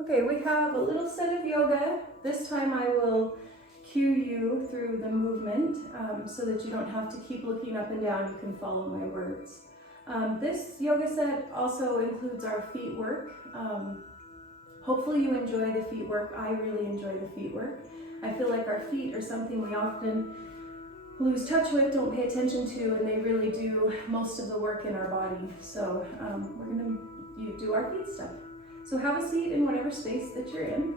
Okay, we have a little set of yoga. This time I will cue you through the movement so that you don't have to keep looking up and down. You can follow my words. This yoga set also includes our feet work. Hopefully you enjoy the feet work. I really enjoy the feet work. I feel like our feet are something we often lose touch with, don't pay attention to, and they really do most of the work in our body. So we're gonna do our feet stuff. So have a seat in whatever space that you're in.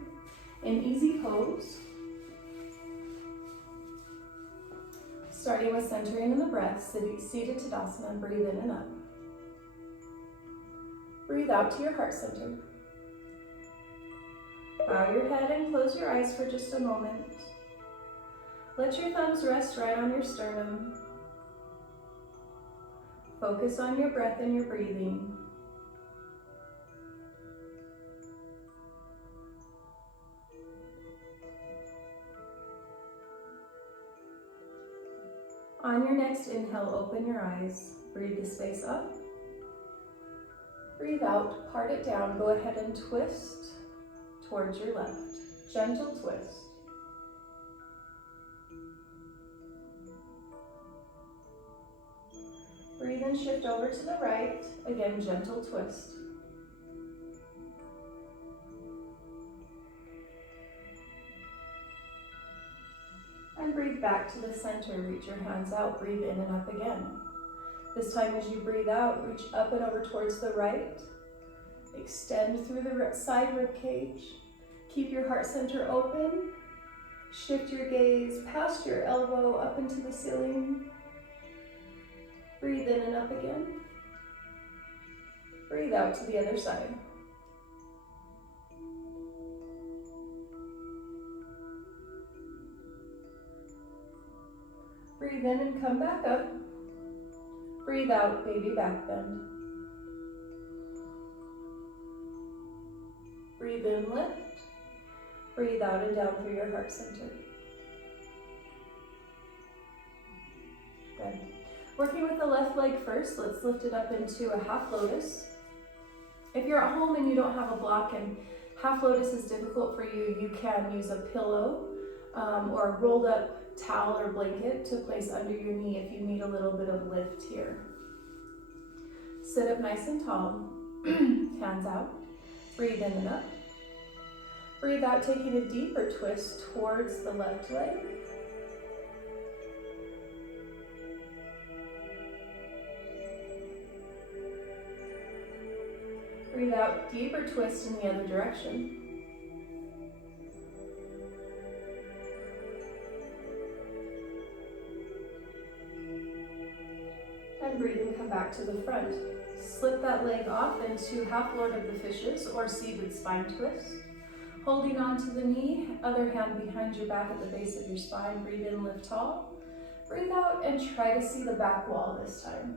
An easy pose. Starting with centering in the breath, seated Tadasana, breathe in and up. Breathe out to your heart center. Bow your head and close your eyes for just a moment. Let your thumbs rest right on your sternum. Focus on your breath and your breathing. On your next inhale, open your eyes. Breathe the space up. Breathe out, part it down. Go ahead and twist towards your left. Gentle twist. Breathe and shift over to the right. Again, gentle twist. And breathe back to the center. Reach your hands out. Breathe in and up again. This time as you breathe out, reach up and over towards the right. Extend through the side rib cage. Keep your heart center open. Shift your gaze past your elbow up into the ceiling. Breathe in and up again. Breathe out to the other side. Breathe in and come back up. Breathe out, baby back bend. Breathe in, lift. Breathe out and down through your heart center. Good. Working with the left leg first, let's lift it up into a half lotus. If you're at home and you don't have a block and half lotus is difficult for you, you can use a pillow or a rolled up towel or blanket to place under your knee if you need a little bit of lift here. Sit up nice and tall, hands out, breathe in and up. Breathe out, taking a deeper twist towards the left leg. Breathe out, deeper twist in the other direction. And breathe and come back to the front. Slip that leg off into half Lord of the Fishes or seated spine twist. Holding on to the knee, other hand behind your back at the base of your spine. Breathe in, lift tall. Breathe out and try to see the back wall this time.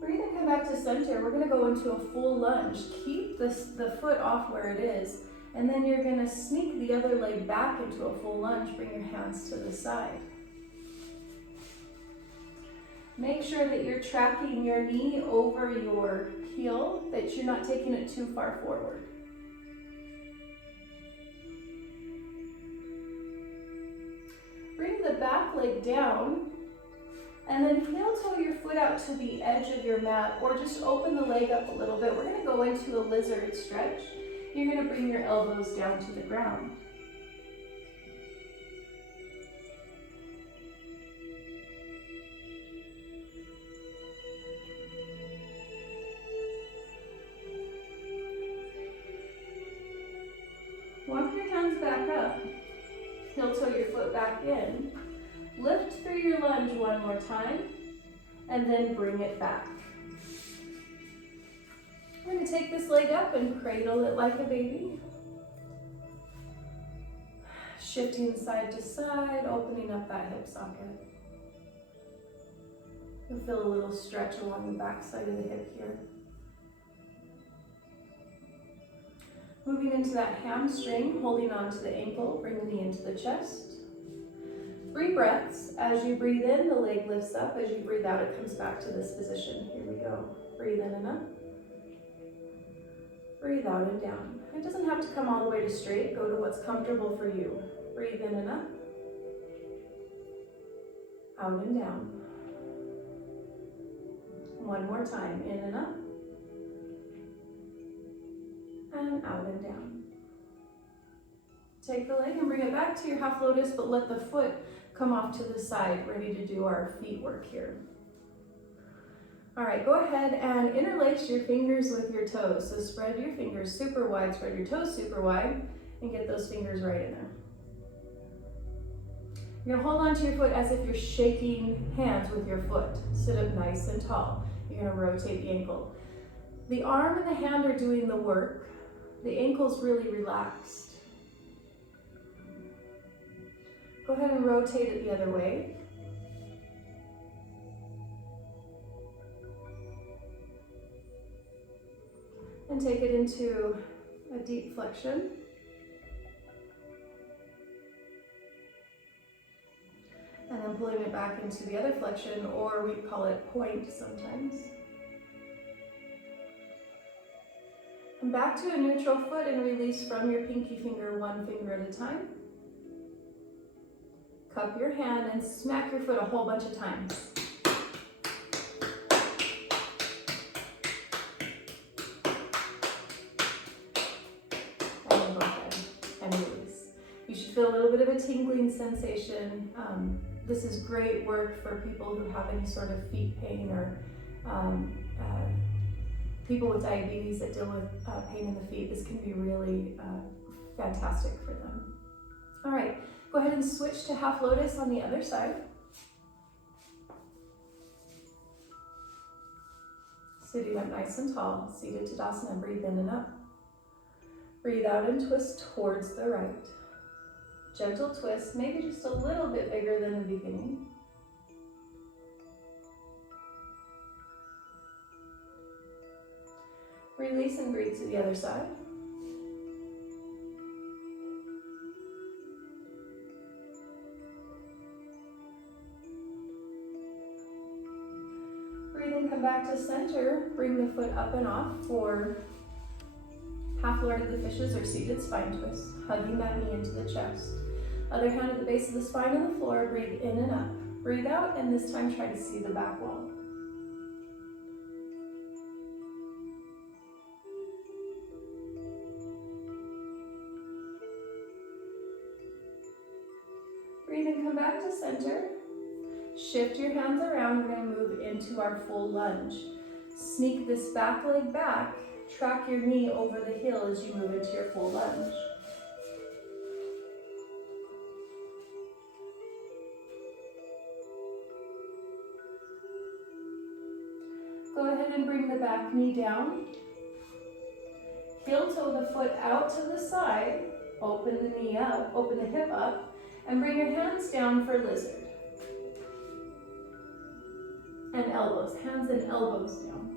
Breathe and come back to center. We're going to go into a full lunge. Keep the foot off where it is, and then you're going to sneak the other leg back into a full lunge. Bring your hands to the side. Make sure that you're tracking your knee over your heel, that you're not taking it too far forward. Bring the back leg down, and then heel toe your foot out to the edge of your mat, or just open the leg up a little bit. We're going to go into a lizard stretch. You're going to bring your elbows down to the ground. Walk your hands back up. Heel toe your foot back in. Lift through your lunge one more time, and then bring it back. We're going to take this leg up and cradle it like a baby. Shifting side to side, opening up that hip socket. You'll feel a little stretch along the back side of the hip here. Moving into that hamstring, holding onto the ankle, bring the knee into the chest. 3 breaths. As you breathe in, the leg lifts up. As you breathe out, it comes back to this position. Here we go. Breathe in and up. Breathe out and down. It doesn't have to come all the way to straight. Go to what's comfortable for you. Breathe in and up. Out and down. One more time. In and up. And out and down. Take the leg and bring it back to your half lotus, but let the foot come off to the side, ready to do our feet work here. All right, go ahead and interlace your fingers with your toes. So spread your fingers super wide, spread your toes super wide, and get those fingers right in there. You're gonna hold onto your foot as if you're shaking hands with your foot. Sit up nice and tall. You're gonna rotate the ankle. The arm and the hand are doing the work. The ankle's really relaxed. Go ahead and rotate it the other way. And take it into a deep flexion. And then pulling it back into the other flexion, or we call it point sometimes. And back to a neutral foot and release from your pinky finger, one finger at a time. Cup your hand and smack your foot a whole bunch of times. And then go ahead and release. You should feel a little bit of a tingling sensation. This is great work for people who have any sort of feet pain, or people with diabetes that deal with pain in the feet. This can be really fantastic for them. All right, go ahead and switch to half lotus on the other side. Sitting up nice and tall, seated Tadasana. Breathe in and up. Breathe out and twist towards the right. Gentle twist, maybe just a little bit bigger than the beginning. Release and breathe to the other side. Breathe and come back to center. Bring the foot up and off for half Lord of the Fishes or seated spine twist, hugging that knee into the chest. Other hand at the base of the spine on the floor. Breathe in and up. Breathe out, and this time try to see the back wall. Breathe and come back to center. Shift your hands around. We're going to move into our full lunge. Sneak this back leg back. Track your knee over the heel as you move into your full lunge. Go ahead and bring the back knee down. Heel toe the foot out to the side. Open the knee up, open the hip up, and bring your hands down for lizard. And elbows, hands and elbows down.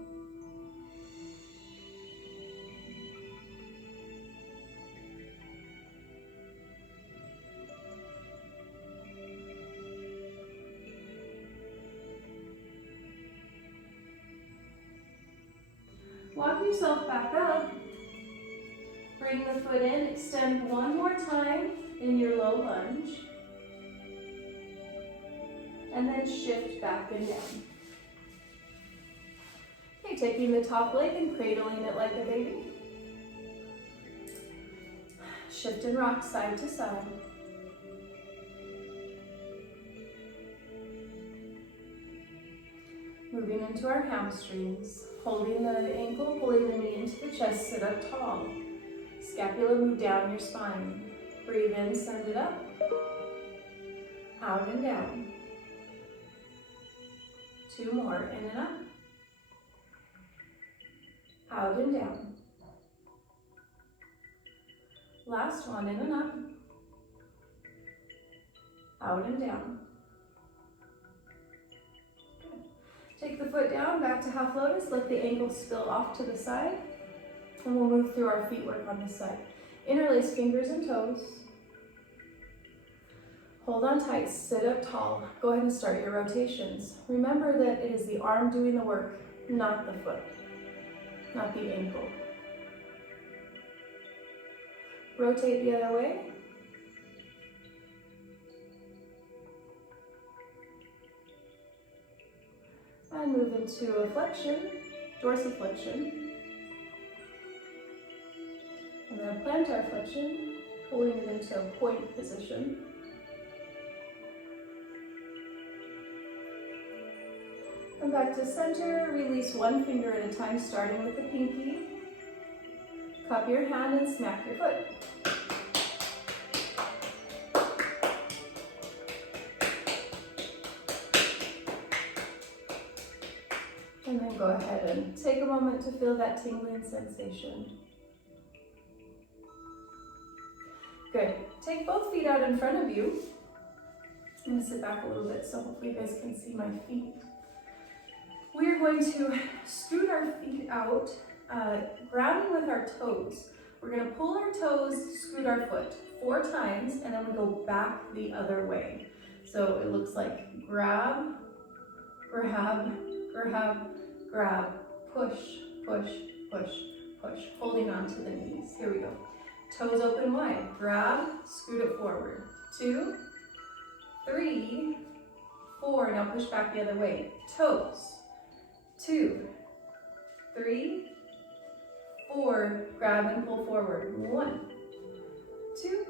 Walk yourself back up. Bring the foot in, extend one more time in your low lunge. And then shift back and down. Okay, taking the top leg and cradling it like a baby. Shift and rock side to side. Moving into our hamstrings. Holding the ankle, pulling the knee into the chest, sit up tall. Scapula move down your spine. Breathe in, send it up. Out and down. 2 more, in and up. Out and down. Last one, in and up. Out and down. Take the foot down, back to half lotus. Let the ankle spill off to the side. And we'll move through our feet work on this side. Interlace fingers and toes. Hold on tight, sit up tall. Go ahead and start your rotations. Remember that it is the arm doing the work, not the foot, not the ankle. Rotate the other way. And move into a flexion, dorsiflexion. And then a plantar flexion, pulling it into a point position. Come back to center, release one finger at a time, starting with the pinky. Cup your hand and smack your foot. And then go ahead and take a moment to feel that tingling sensation. Good. Take both feet out in front of you. I'm going to sit back a little bit so hopefully you guys can see my feet. We are going to scoot our feet out, grounding with our toes. We're going to pull our toes, scoot our foot 4 times, and then we go back the other way. So it looks like grab, grab, grab, grab, push, push, push, push, holding on to the knees. Here we go. Toes open wide, grab, scoot it forward. 2, 3, 4, now push back the other way. Toes. 2, 3, 4, grab and pull forward. 1, 2,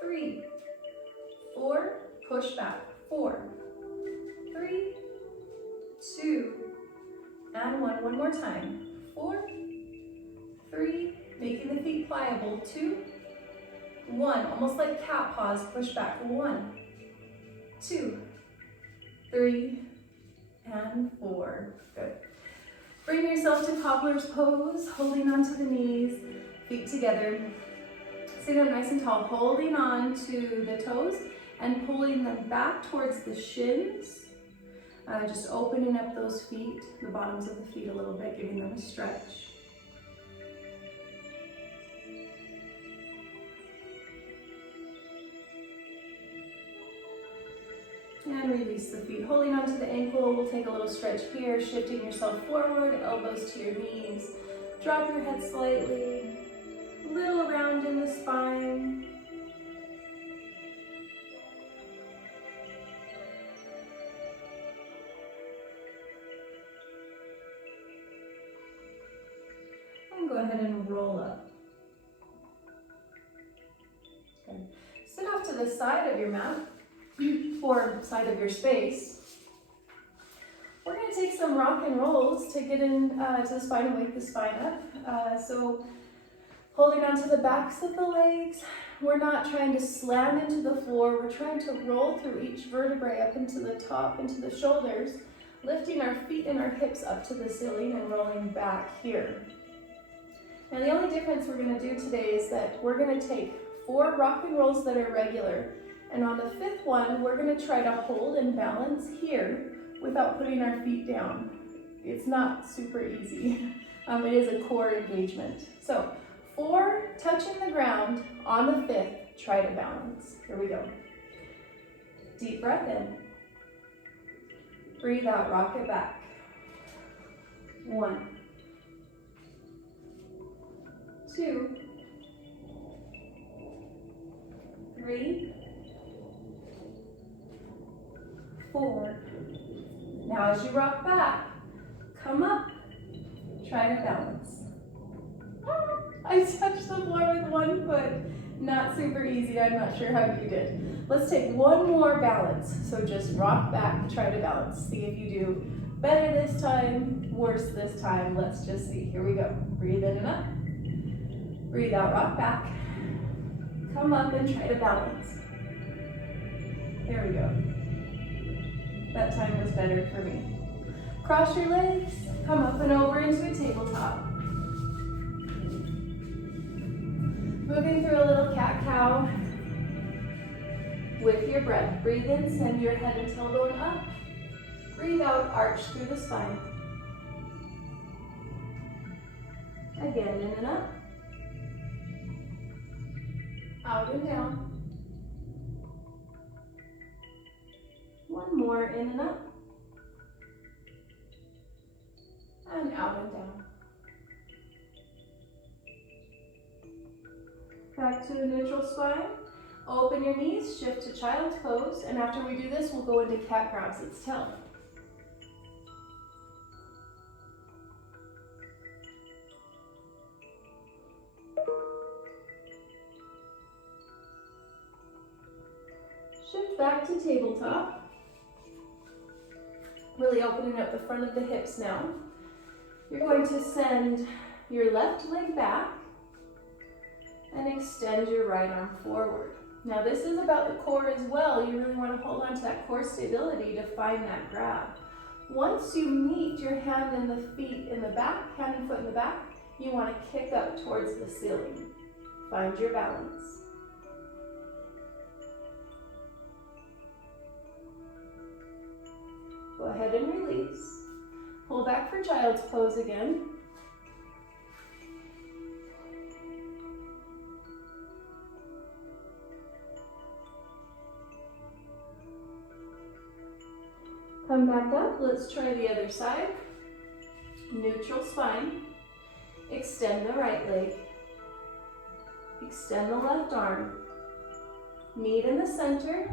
3, 4, push back. 4, 3, 2, and 1. One more time. 4, 3, making the feet pliable. 2, 1, almost like cat paws, push back. 1, 2, 3, and 4. Good. Bring yourself to cobbler's pose, holding onto the knees, feet together. Sit up nice and tall, holding on to the toes and pulling them back towards the shins. Just opening up those feet, the bottoms of the feet a little bit, giving them a stretch. And release the feet. Holding onto the ankle, we'll take a little stretch here, shifting yourself forward, elbows to your knees. Drop your head slightly, little round in the spine. And go ahead and roll up. Okay. Sit off to the side of your mat, or side of your space. We're going to take some rock and rolls to get in to the spine and wake the spine up. So holding onto the backs of the legs, we're not trying to slam into the floor. We're trying to roll through each vertebrae up into the top, into the shoulders, lifting our feet and our hips up to the ceiling and rolling back here. Now the only difference we're going to do today is that we're going to take 4 rock and rolls that are regular. And on the 5th one, we're going to try to hold and balance here without putting our feet down. It's not super easy. It is a core engagement. So 4 touching the ground. On the 5th, try to balance. Here we go. Deep breath in. Breathe out, rock it back. 1, 2, 3, 4. Now as you rock back, come up, try to balance. I touched the floor with 1 foot. Not super easy, I'm not sure how you did. Let's take 1 more balance. So just rock back, try to balance. See if you do better this time, worse this time. Let's just see. Here we go. Breathe in and up. Breathe out, rock back. Come up and try to balance. There we go. That time was better for me. Cross your legs, come up and over into a tabletop. Moving through a little cat-cow with your breath. Breathe in, send your head and tailbone up. Breathe out, arch through the spine. Again, in and up. Out and down. more in and up. And out and down. Back to a neutral spine. Open your knees, shift to child's pose, and after we do this, we'll go into cat grabs its tail. Shift back to tabletop. Really opening up the front of the hips now. You're going to send your left leg back and extend your right arm forward. Now this is about the core as well. You really want to hold on to that core stability to find that grab. Once you meet your hand and the feet in the back, hand and foot in the back, you want to kick up towards the ceiling. Find your balance. Go ahead and release. Pull back for child's pose again. Come back up. Let's try the other side. Neutral spine. Extend the right leg. Extend the left arm. Meet in the center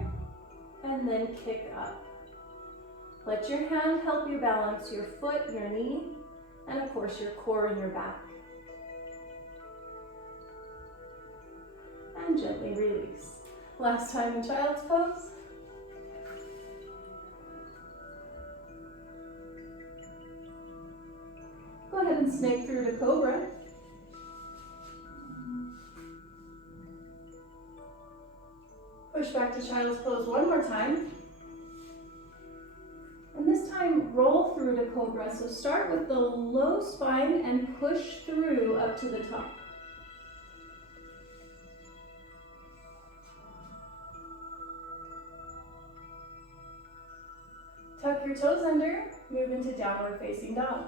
and then kick up. Let your hand help you balance your foot, your knee, and of course your core and your back. And gently release. Last time in child's pose. Go ahead and snake through to cobra. Push back to child's pose one more time. And this time, roll through to cobra. So start with the low spine and push through up to the top. Tuck your toes under, move into downward facing dog.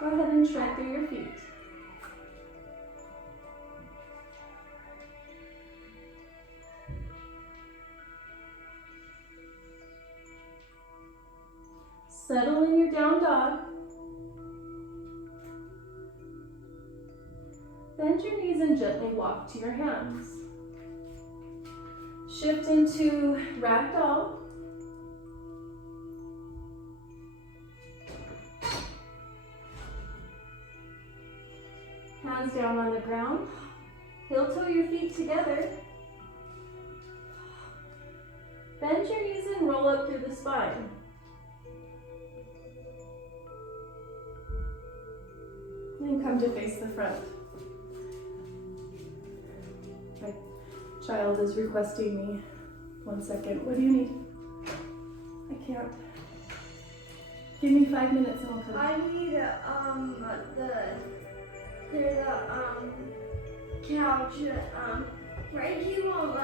Go ahead and shred through your feet. Settle in your down dog. Bend your knees and gently walk to your hands. Shift into ragdoll. Hands down on the ground. Heel toe your feet together. Bend your knees and roll up through the spine. And come to face the front. My child is requesting me. 1 second. What do you need? I can't. Give me 5 minutes and I'll come. I need the couch. Reggie won't let